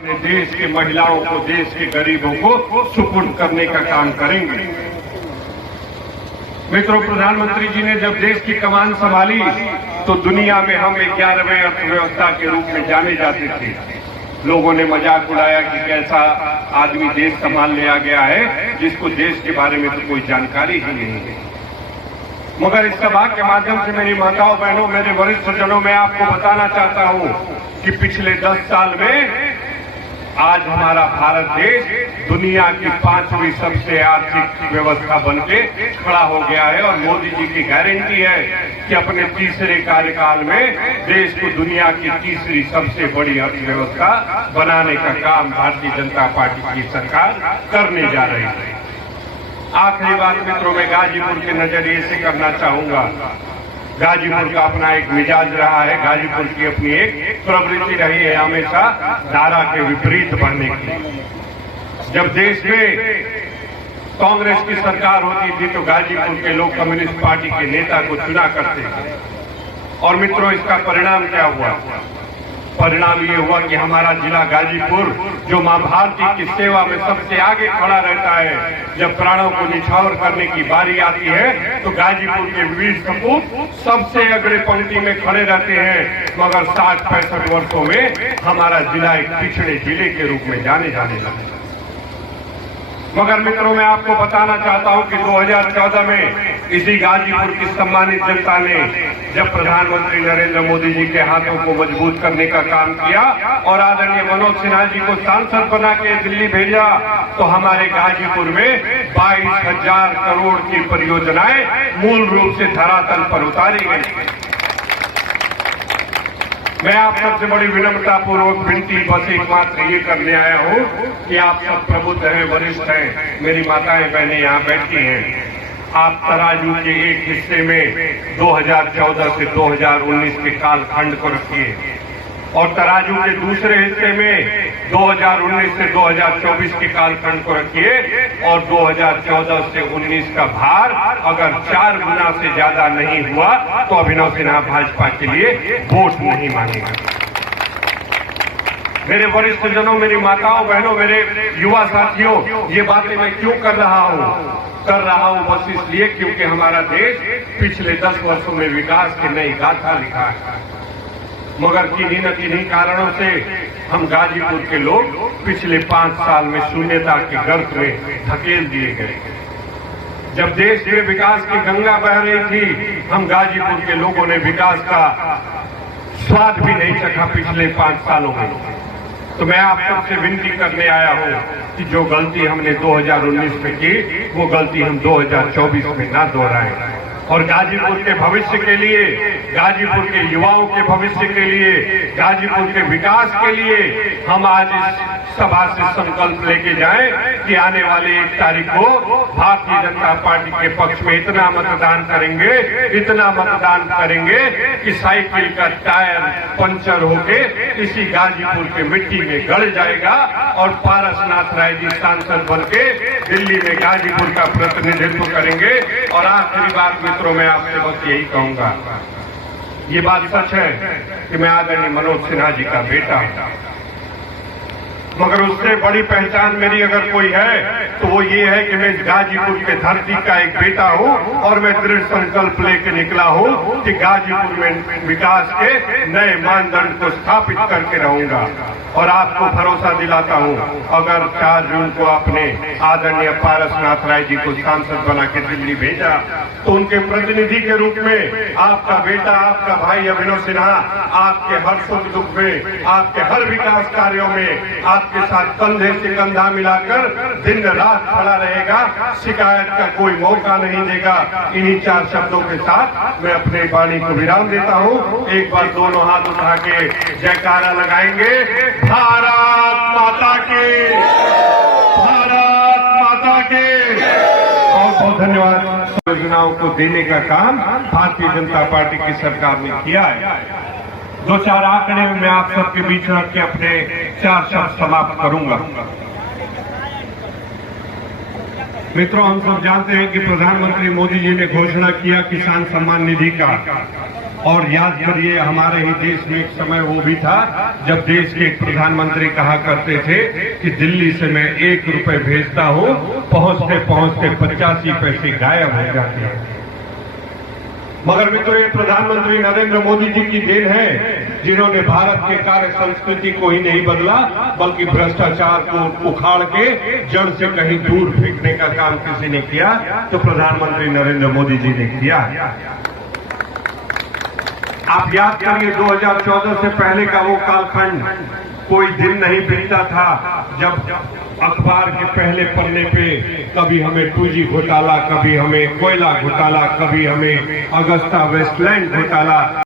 अपने देश के महिलाओं को, देश के गरीबों को सुपुर्द करने का काम करेंगे। मित्रों, प्रधानमंत्री जी ने जब देश की कमान संभाली तो दुनिया में हम 11वें अर्थव्यवस्था के रूप में जाने जाते थे। लोगों ने मजाक उड़ाया कि कैसा आदमी देश संभाल लिया गया है जिसको देश के बारे में तो कोई जानकारी ही नहीं है। मगर इस सभा के माध्यम से मेरी माताओं, बहनों, मेरे वरिष्ठ जनों, मैं आपको बताना चाहता हूं कि पिछले 10 साल में आज हमारा भारत देश दुनिया की 5वीं सबसे आर्थिक व्यवस्था बनके खड़ा हो गया है। और मोदी जी की गारंटी है कि अपने तीसरे कार्यकाल में देश को दुनिया की तीसरी सबसे बड़ी अर्थव्यवस्था बनाने का काम भारतीय जनता पार्टी की सरकार करने जा रही है। आखिरी बात मित्रों, मैं गाजीपुर के नजरिए से करना चाहूंगा। गाजीपुर का अपना एक मिजाज रहा है, गाजीपुर की अपनी एक प्रवृत्ति रही है हमेशा धारा के विपरीत बढ़ने की। जब देश में कांग्रेस की सरकार होती थी तो गाजीपुर के लोग कम्युनिस्ट पार्टी के नेता को चुना करते थे। और मित्रों, इसका परिणाम क्या हुआ? परिणाम ये हुआ कि हमारा जिला गाजीपुर, जो मां भारती की सेवा में सबसे आगे खड़ा रहता है, जब प्राणों को निछावर करने की बारी आती है तो गाजीपुर के वीर सपूत सबसे अग्रे पंक्ति में खड़े रहते हैं। मगर 60-65 वर्षों में हमारा जिला एक पिछड़े जिले के रूप में जाने लगा। मगर मित्रों, मैं आपको बताना चाहता हूं कि 2014 में इसी गाजीपुर की सम्मानित जनता ने जब प्रधानमंत्री नरेंद्र मोदी जी के हाथों को मजबूत करने का काम किया और आदरणीय मनोज सिन्हा जी को सांसद बना के दिल्ली भेजा तो हमारे गाजीपुर में 22,000 करोड़ की परियोजनाएं मूल रूप से धरातल पर उतारी गई। मैं आप सबसे बड़ी विनम्रतापूर्वक विनती बस एकमात्र ये करने आया हूं कि आप सब प्रबुद्ध हैं, वरिष्ठ हैं, मेरी माताएं बहनें यहाँ बैठी हैं। आप तराजू के एक हिस्से में 2014 से 2019 के कालखंड को रखिए और तराजू के दूसरे हिस्से में 2019 से 2024 के कालखंड को रखिए और 2014 से 19 का भार अगर 4 गुना से ज्यादा नहीं हुआ तो अभिनव सिन्हा भाजपा के लिए वोट नहीं मांगेगा। मेरे वरिष्ठ जनों, मेरी माताओं, बहनों, मेरे युवा साथियों, ये बातें मैं क्यों कर रहा हूं बस इसलिए क्योंकि हमारा देश पिछले 10 वर्षों में विकास की नई गाथा लिखा है। मगर किन्हीं न किन्हीं कारणों से हम गाजीपुर के लोग पिछले 5 साल में शून्यता के गर्त में धकेल दिए गए। जब देश में विकास की गंगा बह रही थी, हम गाजीपुर के लोगों ने विकास का स्वाद भी नहीं चखा पिछले 5 सालों में। तो मैं आप सबसे विनती करने आया हूं कि जो गलती हमने 2019 में की वो गलती हम 2024 में ना दोहराएं और गाजीपुर के भविष्य के लिए, गाजीपुर के युवाओं के भविष्य के लिए, गाजीपुर के विकास के लिए हम आज इस सभा से संकल्प लेके जाएं कि आने वाली 1 तारीख को भारतीय जनता पार्टी के पक्ष में इतना मतदान करेंगे कि साइकिल का टायर पंचर होके इसी गाजीपुर के मिट्टी में गड़ जाएगा और पारसनाथ राय जी सांसद बनके दिल्ली में गाजीपुर का प्रतिनिधित्व करेंगे। और आखिरी बात मित्रों, मैं आपसे बस यही कहूंगा, ये बात सच है कि मैं आदरणीय मनोज सिन्हा जी का बेटा हूं, मगर उससे बड़ी पहचान मेरी अगर कोई है तो वो ये है कि मैं गाजीपुर के धरती का एक बेटा हूं और मैं दृढ़ संकल्प लेकर निकला हूं कि गाजीपुर में विकास के नए मानदंड को स्थापित करके रहूंगा। और आपको भरोसा दिलाता हूं, अगर 4 जून को आपने आदरणीय पारसनाथ राय जी को सांसद बना के दिल्ली भेजा तो उनके प्रतिनिधि के रूप में आपका बेटा, आपका भाई अभिनव सिन्हा आपके हर सुख दुख में, आपके हर विकास कार्यों में आपके साथ कंधे से कंधा मिलाकर दिन रात खड़ा रहेगा, शिकायत का कोई मौका नहीं देगा। इन्हीं 4 शब्दों के साथ मैं अपने वाणी को विराम देता हूं। एक बार दोनों हाथ उठा के जयकारा लगाएंगे, भारत माता की, भारत माता की। बहुत बहुत धन्यवाद। योजनाओं को देने का काम भारतीय जनता पार्टी की सरकार ने किया है। 2-4 आंकड़े मैं आप सबके बीच रख के अपने 4 शब्द समाप्त करूंगा। मित्रों, हम सब जानते हैं कि प्रधानमंत्री मोदी जी ने घोषणा किया किसान सम्मान निधि का और याद करिए, हमारे ही देश में एक समय वो भी था जब देश के एक प्रधानमंत्री कहा करते थे कि दिल्ली से मैं 1 रुपए भेजता हूं, पहुंचते पहुंचते 85 पैसे गायब हो जाते हैं। मगर मित्रों, ये प्रधानमंत्री नरेंद्र मोदी जी की देन है, जिन्होंने भारत के कार्य संस्कृति को ही नहीं बदला बल्कि भ्रष्टाचार को उखाड़ के जड़ से कहीं दूर फेंकने का काम किसी ने किया तो प्रधानमंत्री नरेंद्र मोदी जी ने किया। आप याद करिए, 2014 से पहले का वो कालखंड, कोई दिन नहीं बीतता था जब अखबार के पहले पन्ने पे कभी हमें 2G घोटाला, कभी हमें कोयला घोटाला, कभी हमें अगस्ता वेस्टलैंड घोटाला